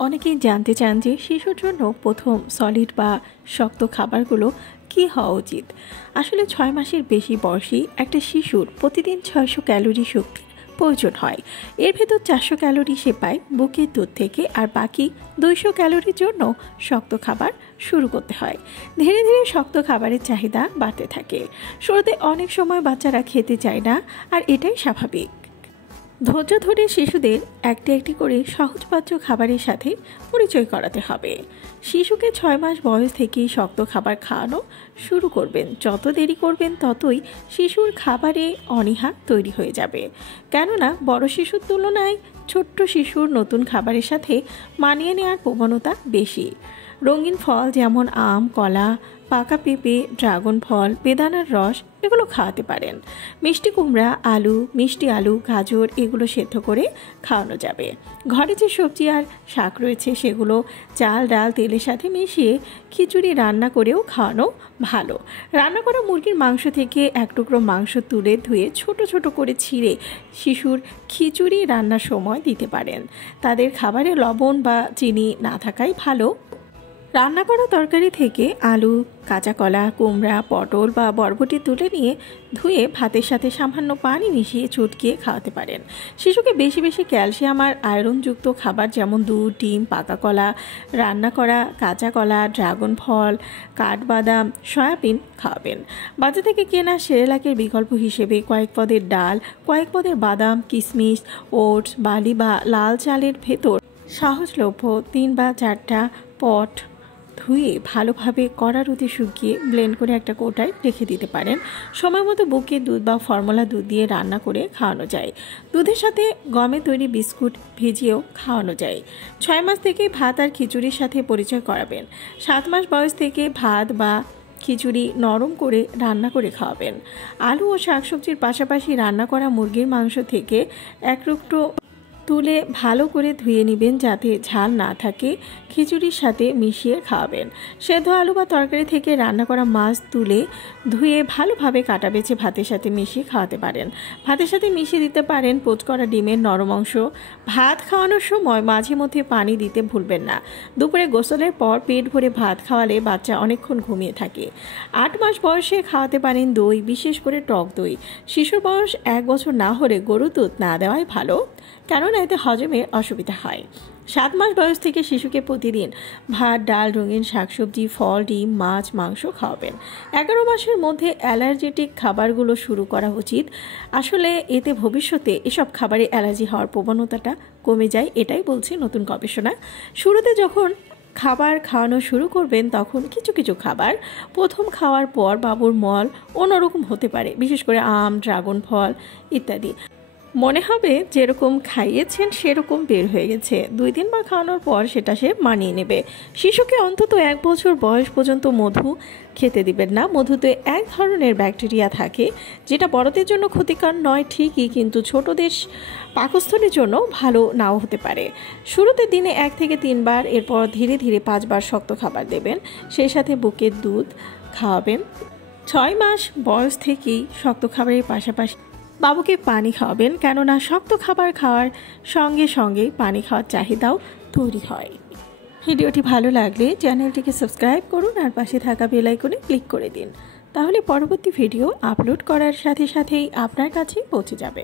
অনেকেই জানতে চান যে শিশুর জন্য প্রথম সলিড বা শক্ত খাবারগুলো কি হওয়া উচিত। আসলে 6 মাসের বেশি বয়সী একটা শিশুর প্রতিদিন 600 ক্যালোরি শক্তির প্রয়োজন হয়। এর ভেতর 400 ক্যালোরি সে পায় বুকের দুধ থেকে, আর বাকি 200 ক্যালোরির জন্য শক্ত খাবার শুরু করতে হয়। ধীরে ধীরে শক্ত খাবারের চাহিদা বাড়তে থাকে। শুরুতে অনেক সময় বাচ্চারা খেতে চায় না, আর এটাই স্বাভাবিক। ধৈর্য ধরে শিশুদের একটি একটি করে সহজপাচ্য খাবারের সাথে পরিচয় করাতে হবে। শিশুকে 6 মাস বয়স থেকেই শক্ত খাবার খাওয়ানো শুরু করবেন। যত দেরি করবেন ততই শিশুর খাবারে অনীহা তৈরি হয়ে যাবে, কেননা বড় শিশুর তুলনায় ছোট্ট শিশুর নতুন খাবারের সাথে মানিয়ে নেওয়ার প্রবণতা বেশি। রঙিন ফল যেমন আম, কলা, পাকা পেঁপে, ড্রাগন ফল, বেদানার রস এগুলো খাওয়াতে পারেন। মিষ্টি কুমড়া, আলু, মিষ্টি আলু, গাজর এগুলো সেদ্ধ করে খাওয়ানো যাবে। ঘরে যে সবজি আর শাক রয়েছে সেগুলো চাল, ডাল, তেলের সাথে মিশিয়ে খিচুড়ি রান্না করেও খাওয়ানো ভালো। রান্না করা মুরগির মাংস থেকে এক টুকরো মাংস তুলে ধুয়ে ছোট ছোট করে ছিঁড়ে শিশুর খিচুড়ি রান্নার সময় দিতে পারেন। তাদের খাবারে লবণ বা চিনি না থাকাই ভালো। রান্না করা তরকারি থেকে আলু, কাঁচা কলা, কুমড়া, পটল বা বরবটি তুলে নিয়ে ধুয়ে ভাতের সাথে সামান্য পানি মিশিয়ে চটকিয়ে খাওয়াতে পারেন। শিশুকে বেশি বেশি ক্যালসিয়াম আর আয়রনযুক্ত খাবার যেমন দুধ, ডিম, পাকা কলা, রান্না করা কাঁচা কলা, ড্রাগন ফল, কাঠবাদাম, সয়াবিন খাওয়াবেন। বাজার থেকে কেনা সেরেলাকের বিকল্প হিসেবে কয়েক পদের ডাল, কয়েক পদের বাদাম, কিশমিশ, ওটস, বালি বা লাল চালের ভেতর সহজলভ্য 3 বা 4টা পট ধুয়ে ভালোভাবে কড়া রোদে শুকিয়ে ব্লেন্ড করে একটা কৌটায় রেখে দিতে পারেন। সময় মতো বুকের দুধ বা ফর্মুলা দুধ দিয়ে রান্না করে খাওয়ানো যায়। দুধের সাথে গমে তৈরি বিস্কুট ভিজিয়েও খাওয়ানো যায়। 6 মাস থেকে ভাত আর খিচুড়ির সাথে পরিচয় করাবেন। 7 মাস বয়স থেকে ভাত বা খিচুড়ি নরম করে রান্না করে খাওয়াবেন। আলু ও শাকসবজির পাশাপাশি রান্না করা মুরগির মাংস থেকে এক টুকরো তুলে ভালো করে ধুয়ে নেবেন যাতে ঝাল না থাকে। খিচুড়ির সাথে মিশিয়ে খাওয়াবেন। সেদ্ধ আলু বা তরকারি থেকে রান্না করা মাছ তুলে ধুয়ে ভালোভাবে কাটা বেছে ভাতের সাথে মিশিয়ে খাওয়াতে পারেন। ভাতের সাথে মিশিয়ে দিতে পারেন পোচ করা ডিমের নরম অংশ। ভাত খাওয়ানোর সময় মাঝে মধ্যে পানি দিতে ভুলবেন না। দুপুরে গোসলের পর পেট ভরে ভাত খাওয়ালে বাচ্চা অনেকক্ষণ ঘুমিয়ে থাকে। 8 মাস বয়সে খাওয়াতে পারেন দই, বিশেষ করে টক দই। শিশুর বয়স 1 বছর না হলে গরুর দুধ না দেওয়াই ভালো, কেননা এতে হজমে অসুবিধা হয়। 7 মাস বয়স থেকে শিশুকে প্রতিদিন ভাত, ডাল, রঙিন শাকসবজি, ফল, ডিম, মাছ, মাংস খাওয়াবেন। 11 মাসের মধ্যে অ্যালার্জেটিক খাবারগুলো শুরু করা উচিত। আসলে এতে ভবিষ্যতে এসব খাবারে অ্যালার্জি হওয়ার প্রবণতাটা কমে যায়, এটাই বলছে নতুন গবেষণা। শুরুতে যখন খাবার খাওয়ানো শুরু করবেন তখন কিছু কিছু খাবার প্রথম খাওয়ার পর বাবুর মল অন্যরকম হতে পারে, বিশেষ করে আম, ড্রাগন ফল ইত্যাদি। মনে হবে যেরকম খাইয়েছেন সেরকম বের হয়ে গেছে। 2 দিন খাওয়ানোর পর সেটা সে মানিয়ে নেবে। শিশুকে অন্তত 1 বছর বয়স পর্যন্ত মধু খেতে দিবেন না। মধুতে এক ধরনের ব্যাকটেরিয়া থাকে যেটা বড়দের জন্য ক্ষতিকর নয় ঠিকই, কিন্তু ছোটদের পাকস্থলীর জন্য ভালো নাও হতে পারে। শুরুতে দিনে 1 থেকে 3 বার, এরপর ধীরে ধীরে 5 বার শক্ত খাবার দেবেন। সেই সাথে বুকের দুধ খাওয়াবেন। 6 মাস বয়স থেকেই শক্ত খাবারের পাশাপাশি বাবুকে পানি খাওয়াবেন, কেননা শক্ত খাবার খাওয়ার সঙ্গে সঙ্গে পানি খাওয়ার চাহিদাও তৈরি হয়। ভিডিওটি ভালো লাগলে চ্যানেলটিকে সাবস্ক্রাইব করুন আর পাশে থাকা বেল আইকনে ক্লিক করে দিন, তাহলে পরবর্তী ভিডিও আপলোড করার সাথে সাথেই আপনার কাছে পৌঁছে যাবে।